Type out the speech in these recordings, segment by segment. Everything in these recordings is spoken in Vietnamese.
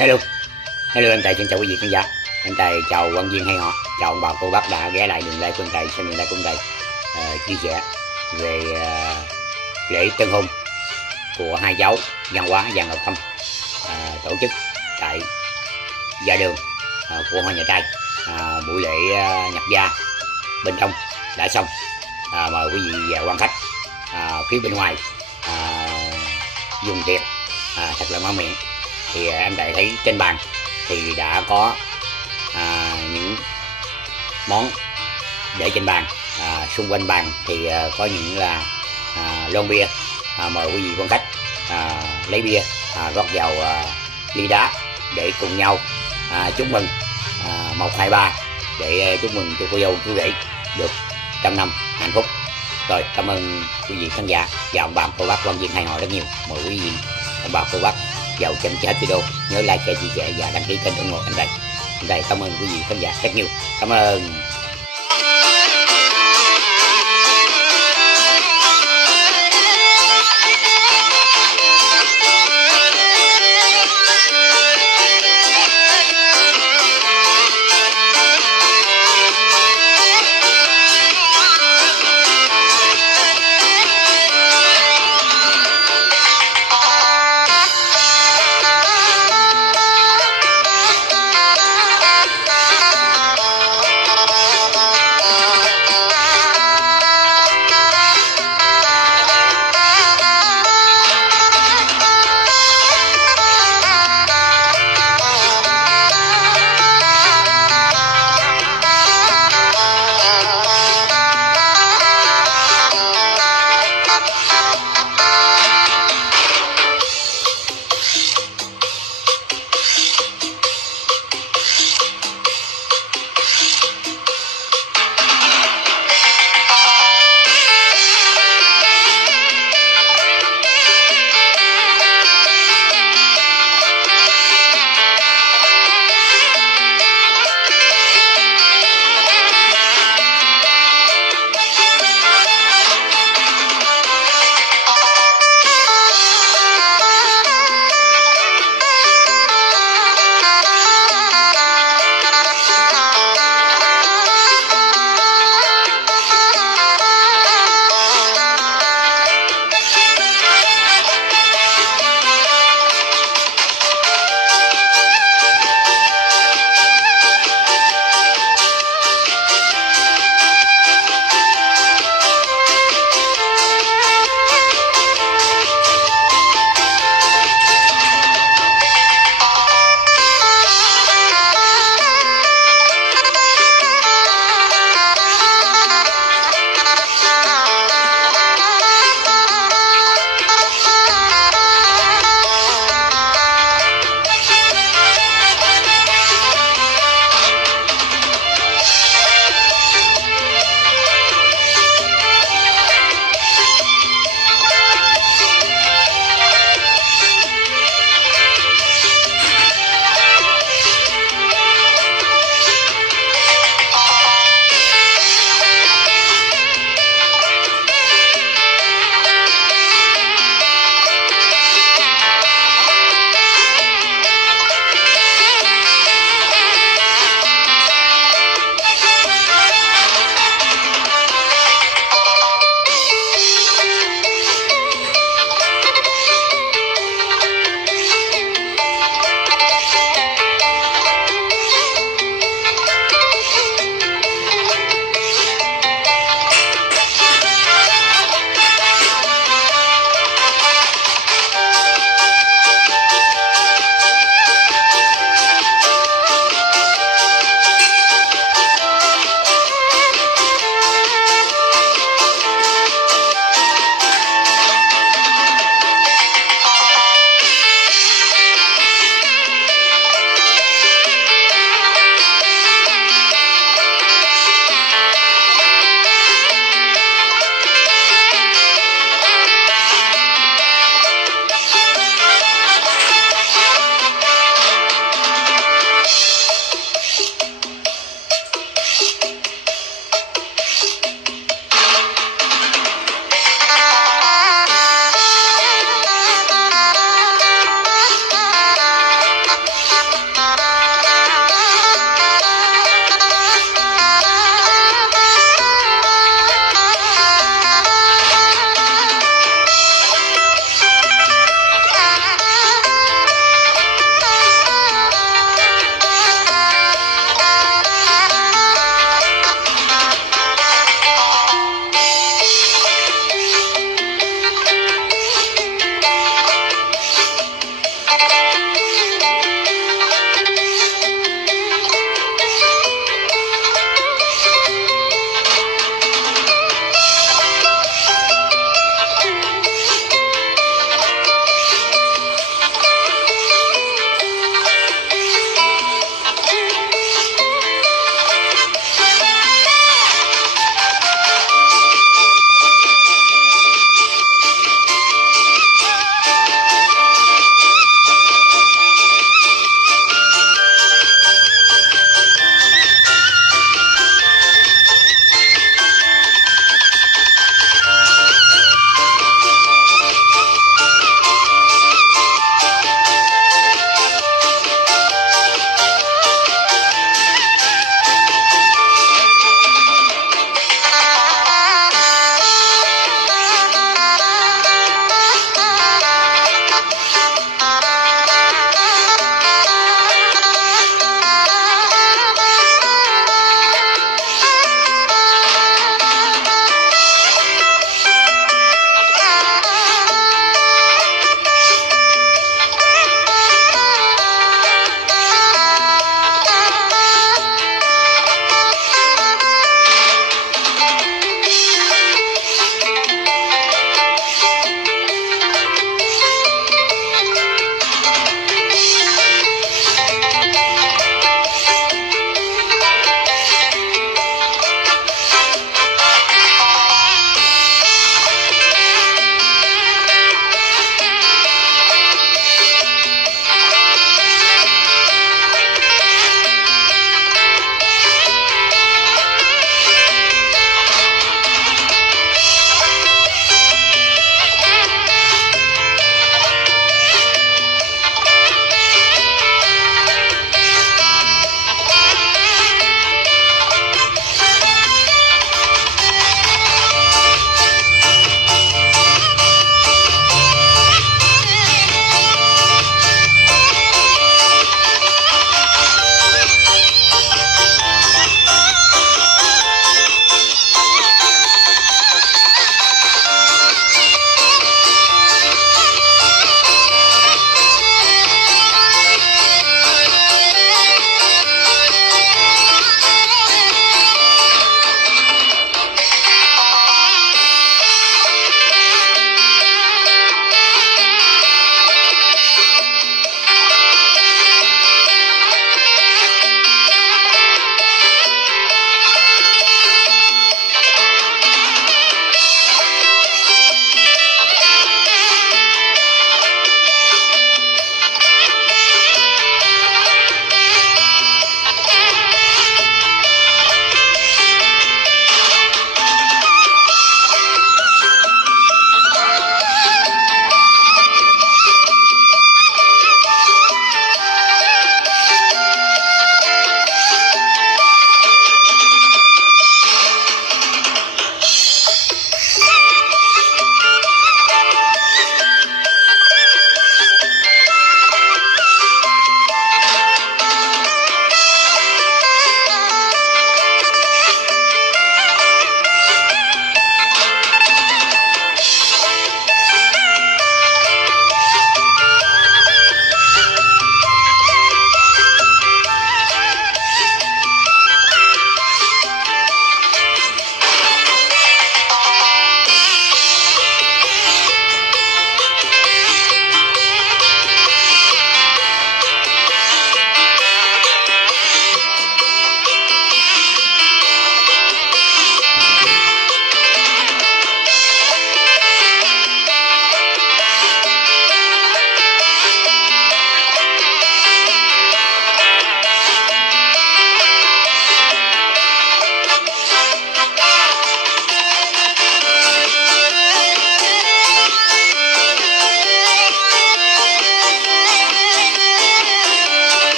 Hello, hello anh Tài, xin chào quý vị khán giả. Anh Tài chào quan viên hay họ, chào ông bà cô bác đã ghé lại đường live của anh Tài, xem đường live của anh Tài chia sẻ về lễ tân hôn của hai cháu Văn Hóa và Ngọc Thâm tổ chức tại gia đường của hoa nhà trai. Buổi lễ nhập gia bên trong đã xong. Mời quý vị và quan khách phía bên ngoài dùng tiệc thật là ngon miệng. Thì anh Tài thấy trên bàn thì đã có những món để trên bàn. Xung quanh bàn thì có những là lon bia. Mời quý vị quan khách lấy bia rót vào ly đá để cùng nhau chúc mừng 1, 2, 3 để chúc mừng cho cô dâu chú rể được trăm năm hạnh phúc. Rồi, cảm ơn quý vị khán giả và ông bà cô bác quan viên hay họ rất nhiều. Mời quý vị ông bà cô bác vào xem hết video, nhớ like, share, chia sẻ và đăng ký kênh ủng hộ anh Tài. Anh Tài cảm ơn quý vị khán giả rất nhiều. Cảm ơn.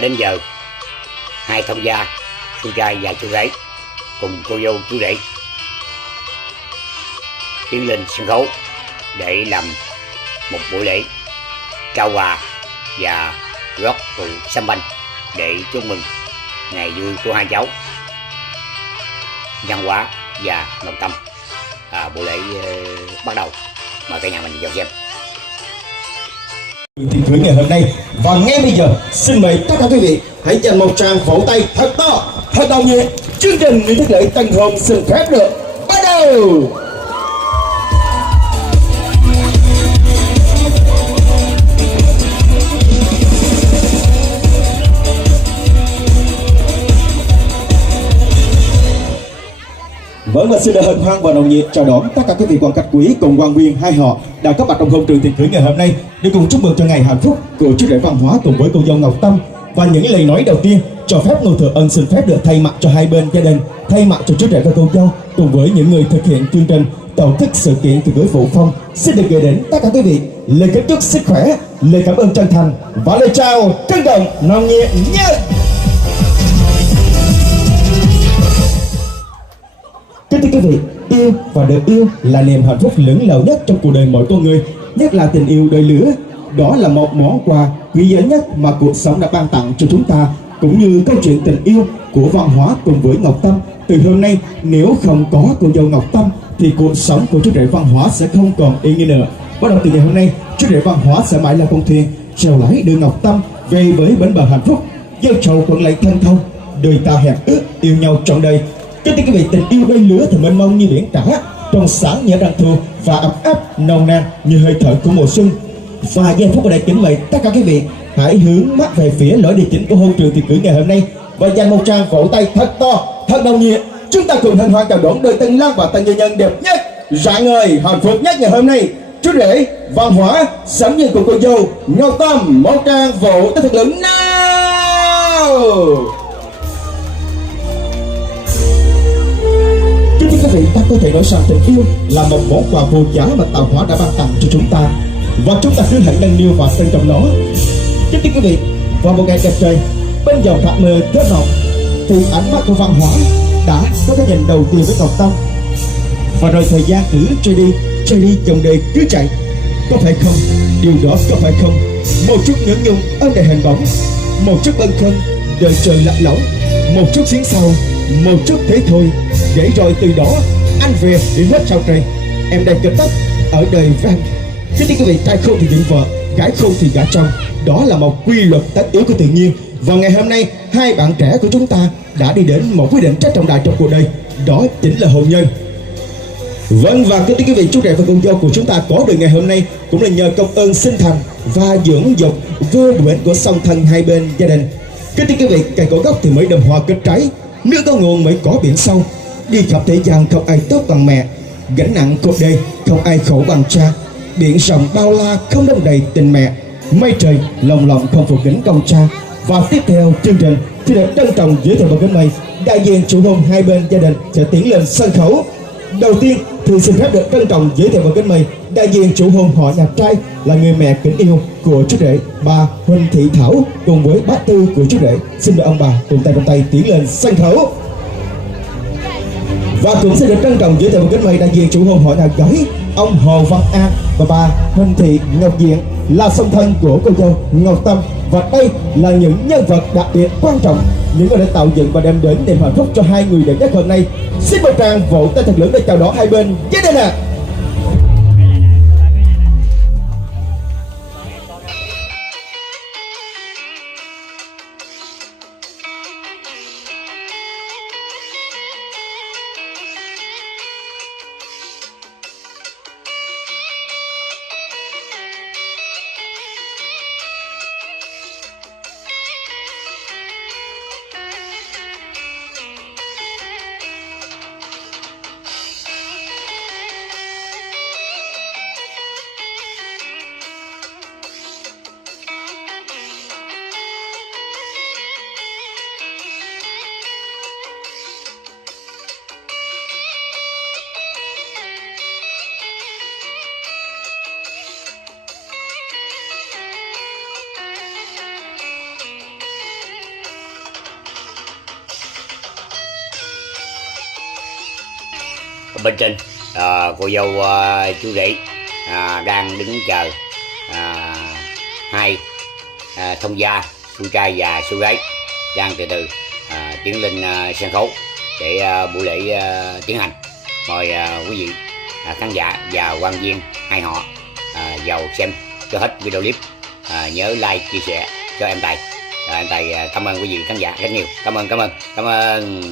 đã đến giờ hai thông gia, chú trai và chú rể cùng cô dâu chú rể tiến lên sân khấu để làm một buổi lễ trao quà và rót rượu sâm banh để chúc mừng ngày vui của hai cháu Nhân Hóa và Ngọc Tâm. Buổi lễ bắt đầu, mời cả nhà mình vào xem. Thì cưới ngày hôm nay và ngay bây giờ xin mời tất cả quý vị hãy dành một tràng vỗ tay thật to, thật đồng nhiệt. Chương trình nghi thức lễ tân hôn xin phép được bắt đầu. Vâng, và xin được hân hoan và nồng nhiệt chào đón tất cả quý vị quan khách quý cùng quan viên hai họ đã có mặt trong hôn trường tiệc cưới ngày hôm nay để cùng chúc mừng cho ngày hạnh phúc của chú rể Văn Hóa cùng với cô dâu Ngọc Tâm. Và những lời nói đầu tiên cho phép Ngô Thừa Ân xin phép được thay mặt cho hai bên gia đình, thay mặt cho chú rể và cô dâu cùng với những người thực hiện chương trình tổ chức sự kiện tiệc cưới Vũ Phong xin được gửi đến tất cả quý vị lời kính chúc sức khỏe, lời cảm ơn chân thành và lời chào trân trọng nồng nhiệt nhất. Kính thưa quý vị, yêu và được yêu là niềm hạnh phúc lớn lao nhất trong cuộc đời mỗi con người, nhất là tình yêu đôi lứa. Đó là một món quà quý giá nhất mà cuộc sống đã ban tặng cho chúng ta, cũng như câu chuyện tình yêu của Văn Hóa cùng với Ngọc Tâm. Từ hôm nay, nếu không có cô dâu Ngọc Tâm thì cuộc sống của chú rể Văn Hóa sẽ không còn ý nghĩa nữa. Bắt đầu từ ngày hôm nay, chú rể Văn Hóa sẽ mãi là con thuyền trèo lái đưa Ngọc Tâm về với bến bờ hạnh phúc. Gieo trầu vẫn lại thân thông, đời ta hẹn ước yêu nhau trọn đời. Kính thưa quý vị, tình yêu đôi lứa thì mênh mông như biển cả, trong sáng nhớ đang thu và ấm áp nồng nàn như hơi thở của mùa xuân. Và giây phút ở đây kính mời tất cả quý vị hãy hướng mắt về phía lối đi chính của hôn trường tiệc cưới ngày hôm nay và dành một tràng vỗ tay thật to, thật nồng nhiệt. Chúng ta cùng hân hoan chào đón đôi tân lang và tân gia nhân đẹp nhất, rạng ngời, hạnh phúc nhất ngày hôm nay, chú rể Văn Hóa sắm duyên cùng cô dâu Ngọc Tâm. Một tràng vỗ tay thật lớn nào. Quý vị, ta có thể nói rằng tình yêu là một món quà vô giá mà tạo hóa đã ban tặng cho chúng ta, và chúng ta cứ hãy nâng niu và trân trọng nó. Kính thưa quý vị, vào một ngày đẹp trời bên dòng thác mơ thơm nồng thì ánh mắt của Văn Hóa đã có cái nhìn đầu tiên với Ngọc Tâm, và rồi thời gian cứ trôi đi dòng đời cứ chạy. Có phải không, điều đó có phải không? Một chút nhớ nhung ôm đầy hình bóng, một chút bâng khuâng đời trời lạnh lẽo, một chút xuyến sau, một chút thế thôi, để rồi từ đó anh về đến hết sao trời. Em đang kết tóc ở đời với anh. Thế thì quý vị, trai không thì dựng vợ, gái không thì gả chồng, đó là một quy luật tất yếu của tự nhiên. Và ngày hôm nay hai bạn trẻ của chúng ta đã đi đến một quyết định rất trọng đại trong cuộc đời, đó chính là hôn nhân. Vâng, và kính thưa quý vị, chú rể và cô dâu của chúng ta có được ngày hôm nay cũng là nhờ công ơn sinh thành và dưỡng dục vô bền của song thân hai bên gia đình. Kính thưa quý vị, cây có gốc thì mới đơm hoa kết trái, nước có nguồn mới có biển sâu. Đi khắp thế gian không ai tốt bằng mẹ, gánh nặng cuộc đời không ai khổ bằng cha. Biển rộng bao la không đong đầy tình mẹ, mây trời lòng lòng không phụ kính công cha. Và tiếp theo chương trình thì được trân trọng giới thiệu bằng kính mời đại diện chủ hôn hai bên gia đình sẽ tiến lên sân khấu. Đầu tiên thì xin phép được trân trọng giới thiệu bằng kính mời đại diện chủ hôn họ nhà trai là người mẹ kính yêu của chú rể, bà Huỳnh Thị Thảo cùng với bác Tư của chú rể. Xin mời ông bà cùng tay trong tay tiến lên sân khấu. Và cũng sẽ được trân trọng giới thiệu bằng kính mời đại diện chủ hôn họ nhà gái ông Hồ Văn An và bà Huỳnh Thị Ngọc Diện là song thân của cô dâu Ngọc Tâm. Và đây là những nhân vật đặc biệt quan trọng, những người đã tạo dựng và đem đến niềm hạnh phúc cho hai người đẹp nhất hôm nay. Xin một tràng vỗ tay thật lớn để chào đón hai bên gia đình ạ. Bên trên cô dâu chú rể đang đứng chờ hai thông gia, su trai và su gái đang từ từ tiến lên sân khấu để buổi lễ tiến hành. Mời quý vị khán giả và quan viên hai họ vào xem cho hết video clip. Nhớ like, chia sẻ cho em Tài. Em Tài cảm ơn quý vị khán giả rất nhiều. Cảm ơn.